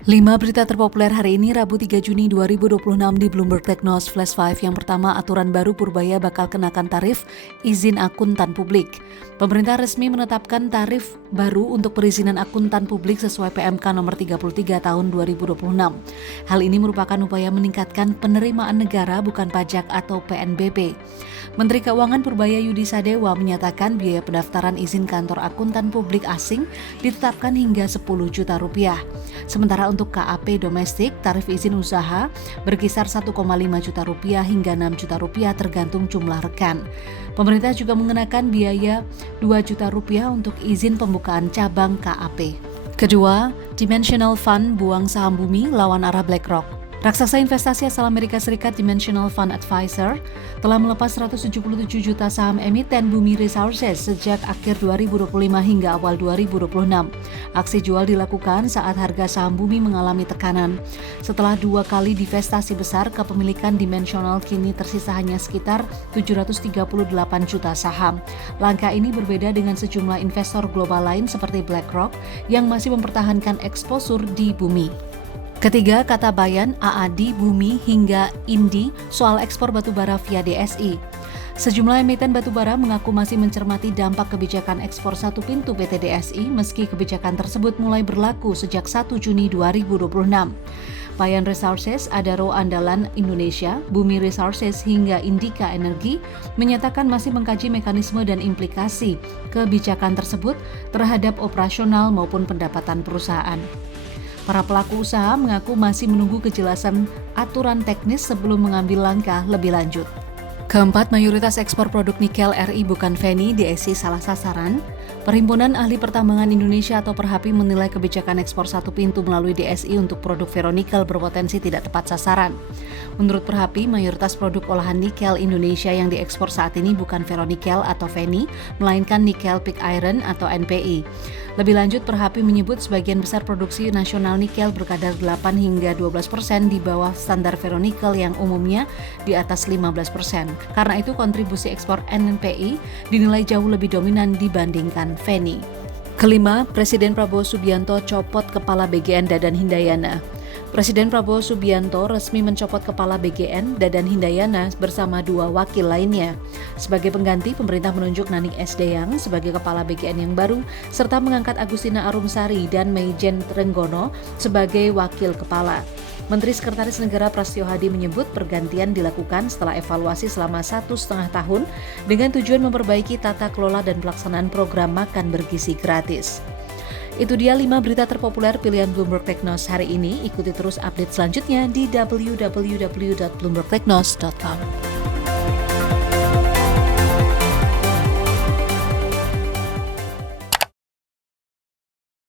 5 berita terpopuler hari ini Rabu 3 Juni 2026 di Bloomberg Technos Flash 5. Yang pertama, aturan baru Purbaya bakal kenakan tarif izin akuntan publik. Pemerintah resmi menetapkan tarif baru untuk perizinan akuntan publik sesuai PMK nomor 33 tahun 2026. Hal ini merupakan upaya meningkatkan penerimaan negara bukan pajak atau PNBP. Menteri Keuangan Purbaya Yudi Sadewa menyatakan biaya pendaftaran izin kantor akuntan publik asing ditetapkan hingga 10 juta rupiah. Sementara untuk KAP domestik, tarif izin usaha berkisar 1,5 juta rupiah hingga 6 juta rupiah tergantung jumlah rekan. Pemerintah juga mengenakan biaya 2 juta rupiah untuk izin pembukaan cabang KAP. Kedua, Dimensional Fund buang saham bumi lawan arah BlackRock. Raksasa investasi asal Amerika Serikat Dimensional Fund Advisor telah melepas 177 juta saham emiten Bumi Resources sejak akhir 2025 hingga awal 2026. Aksi jual dilakukan saat harga saham Bumi mengalami tekanan. Setelah 2 kali divestasi besar, kepemilikan Dimensional kini tersisa hanya sekitar 738 juta saham. Langkah ini berbeda dengan sejumlah investor global lain seperti BlackRock yang masih mempertahankan eksposur di Bumi. Ketiga, kata Bayan, AAD, Bumi, hingga Indi soal ekspor batubara via DSI. Sejumlah emiten batubara mengaku masih mencermati dampak kebijakan ekspor satu pintu PT DSI meski kebijakan tersebut mulai berlaku sejak 1 Juni 2026. Bayan Resources, Adaro Andalan Indonesia, Bumi Resources hingga Indika Energi menyatakan masih mengkaji mekanisme dan implikasi kebijakan tersebut terhadap operasional maupun pendapatan perusahaan. Para pelaku usaha mengaku masih menunggu kejelasan aturan teknis sebelum mengambil langkah lebih lanjut. Keempat, mayoritas ekspor produk nikel RI bukan FENI, DSI salah sasaran. Perhimpunan Ahli Pertambangan Indonesia atau Perhapi menilai kebijakan ekspor satu pintu melalui DSI untuk produk ferronikel berpotensi tidak tepat sasaran. Menurut Perhapi, mayoritas produk olahan nikel Indonesia yang diekspor saat ini bukan ferronikel atau FENI, melainkan nikel pig iron atau NPI. Lebih lanjut, Perhapi menyebut sebagian besar produksi nasional nikel berkadar 8 hingga 12% di bawah standar ferronikel yang umumnya di atas 15%. Karena itu kontribusi ekspor NPI dinilai jauh lebih dominan dibandingkan FENI. Kelima, Presiden Prabowo Subianto copot Kepala BGN Dadan Hindayana. Presiden Prabowo Subianto resmi mencopot Kepala BGN Dadan Hindayana bersama 2 wakil lainnya. Sebagai pengganti, pemerintah menunjuk Nani S. Deyang sebagai Kepala BGN yang baru, serta mengangkat Agustina Arumsari dan Meijen Trenggono sebagai wakil kepala. Menteri Sekretaris Negara Prasetyo Hadi menyebut pergantian dilakukan setelah evaluasi selama 1,5 tahun dengan tujuan memperbaiki tata kelola dan pelaksanaan program makan bergizi gratis. Itu dia 5 berita terpopuler pilihan Bloomberg Technos hari ini. Ikuti terus update selanjutnya di www.bloombergtechnos.com.